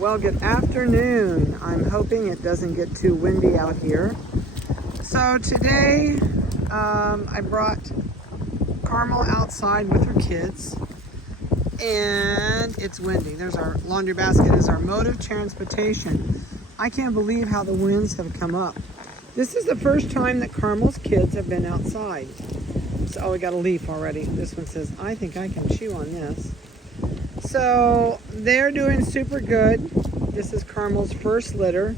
Well, good afternoon. I'm hoping it doesn't get too windy out here. So today I brought Carmel outside with her kids, and it's windy. There's our laundry basket is our mode of transportation. I can't believe how the winds have come up. This is the first time that Carmel's kids have been outside. So, oh, we got a leaf already. This one says, I think I can chew on this. So they're doing super good. This is Carmel's first litter,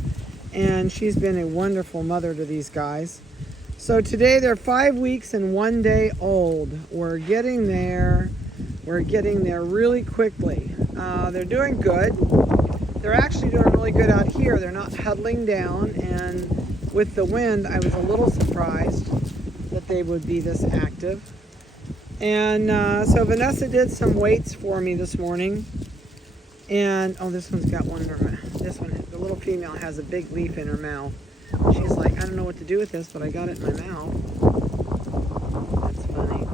and she's been a wonderful mother to these guys. So today they're 5 weeks and 1 day old. We're getting there. We're getting there really quickly. They're doing good. They're actually doing really good out here. They're not huddling down, and with the wind, I was a little surprised that they would be this active. And so Vanessa did some weights for me this morning. And, oh, this one's got one in her mouth. This one, the little female has a big leaf in her mouth. She's like, I don't know what to do with this, but I got it in my mouth. That's funny.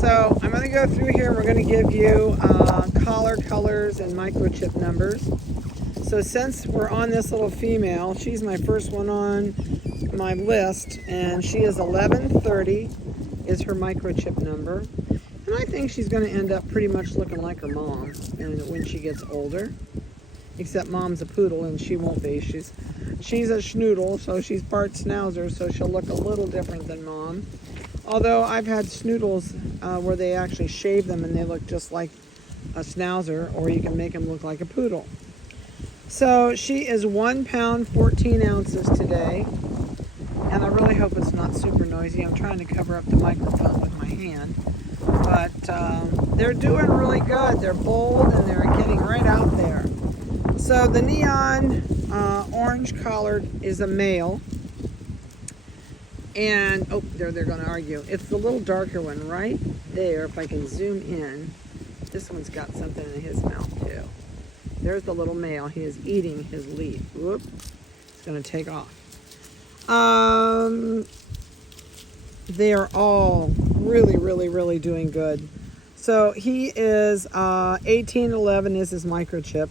So I'm going to go through here and we're going to give you collar colors and microchip numbers. So since we're on this little female, she's my first one on my list, and she is 1130 is her microchip number. And I think she's going to end up pretty much looking like her mom when she gets older. Except mom's a poodle and she won't be. She's a Schnoodle, so she's part Schnauzer, so she'll look a little different than mom. Although I've had Schnoodles where they actually shave them and they look just like a Schnauzer, or you can make them look like a poodle. So she is 1 pound 14 ounces today, and I really hope it's not super noisy. I'm trying to cover up the microphone with my hand, but they're doing really good. They're bold and they're getting right out there. So the neon orange collared is a male, and oh, they're going to argue. It's the little darker one right there. If I can zoom in, this one's got something in his mouth too. There's the little male. He is eating his leaf. Whoop. It's going to take off. They are all really doing good. So he is 1811 is his microchip.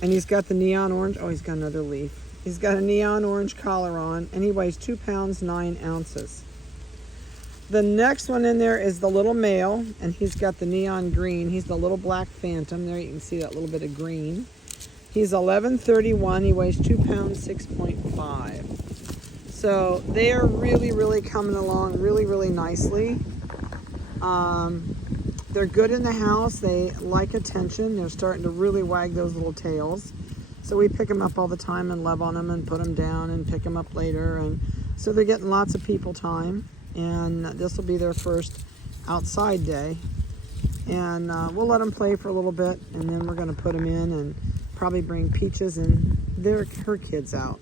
And he's got the neon orange. Oh, he's got another leaf. He's got a neon orange collar on. And he weighs 2 pounds 9 ounces. The next one in there is the little male, and he's got the neon green. He's the little black phantom. There you can see that little bit of green. He's 1131. He weighs 2 pounds 6.5. So they are really coming along really nicely. They're good in the house. They like attention. They're starting to really wag those little tails. So we pick them up all the time and love on them and put them down and pick them up later. And so they're getting lots of people time. And this will be their first outside day, and we'll let them play for a little bit, and then we're going to put them in and probably bring Peaches and her kids out.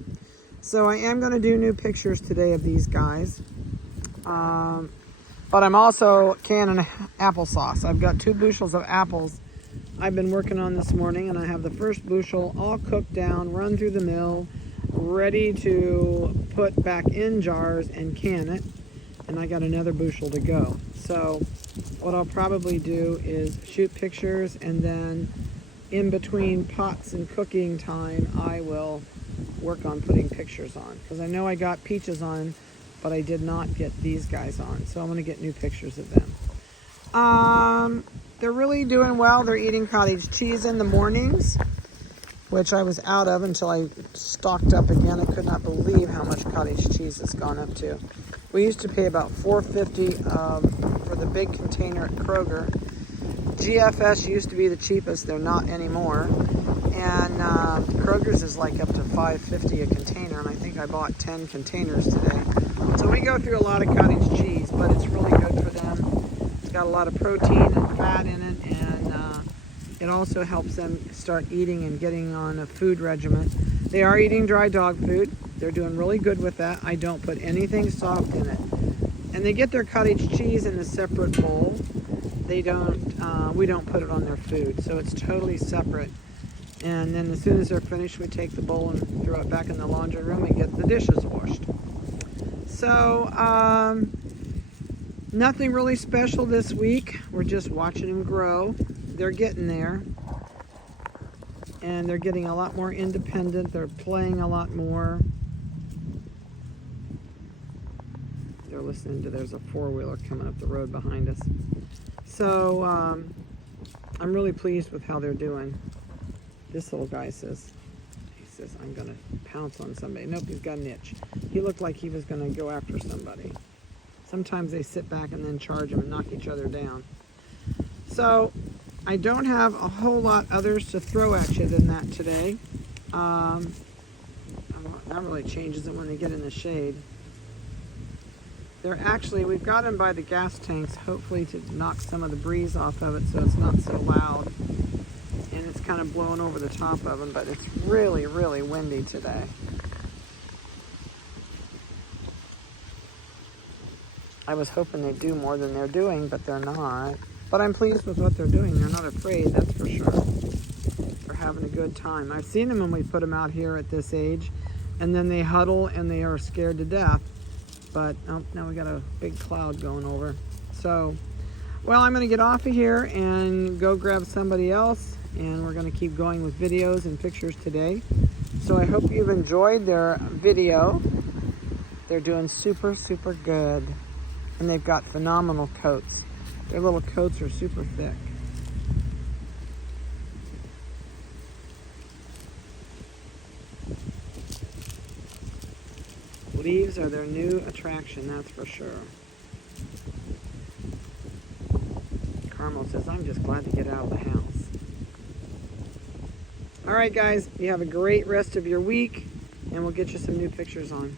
So I am going to do new pictures today of these guys, but I'm also canning applesauce. I've got 2 bushels of apples I've been working on this morning, and I have the first bushel all cooked down, run through the mill, ready to put back in jars and can it. And I got another bushel to go. So what I'll probably do is shoot pictures, and then in between pots and cooking time, I will work on putting pictures on. Because I know I got Peaches on, but I did not get these guys on. So I'm going to get new pictures of them. They're really doing well. They're eating cottage cheese in the mornings, which I was out of until I stocked up again. I could not believe how much cottage cheese has gone up to. We used to pay about $4.50 for the big container at Kroger. GFS used to be the cheapest. They're not anymore. And Kroger's is like up to $5.50 a container, and I think I bought 10 containers today. So we go through a lot of cottage cheese, but it's really good for them. It's got a lot of protein and fat in it, and it also helps them start eating and getting on a food regimen. They are eating dry dog food. They're doing really good with that. I don't put anything soft in it. And they get their cottage cheese in a separate bowl. We don't put it on their food, so it's totally separate. And then as soon as they're finished, we take the bowl and throw it back in the laundry room and get the dishes washed. So nothing really special this week. We're just watching them grow. they're getting there. And they're getting a lot more independent. They're playing a lot more. They're listening to, there's a four-wheeler coming up the road behind us. So I'm really pleased with how they're doing. This little guy says, I'm gonna pounce on somebody. Nope, he's got an itch. He looked like he was gonna go after somebody. Sometimes they sit back and then charge them and knock each other down. So I don't have a whole lot others to throw at you than that today. That really changes it when they get in the shade. They're actually, we've got them by the gas tanks, hopefully to knock some of the breeze off of it so it's not so loud. And it's kind of blowing over the top of them, but it's really, really windy today. I was hoping they'd do more than they're doing, but they're not. But I'm pleased with what they're doing. They're not afraid, that's for sure. They're having a good time. I've seen them when we put them out here at this age, and then they huddle and they are scared to death. But oh, now we got a big cloud going over. So, well, I'm going to get off of here and go grab somebody else, and we're going to keep going with videos and pictures today. So I hope you've enjoyed their video. They're doing super, super good. And they've got phenomenal coats. Their little coats are super thick. Leaves are their new attraction, that's for sure. Carmel says, I'm just glad to get out of the house. All right, guys, you have a great rest of your week, and we'll get you some new pictures on.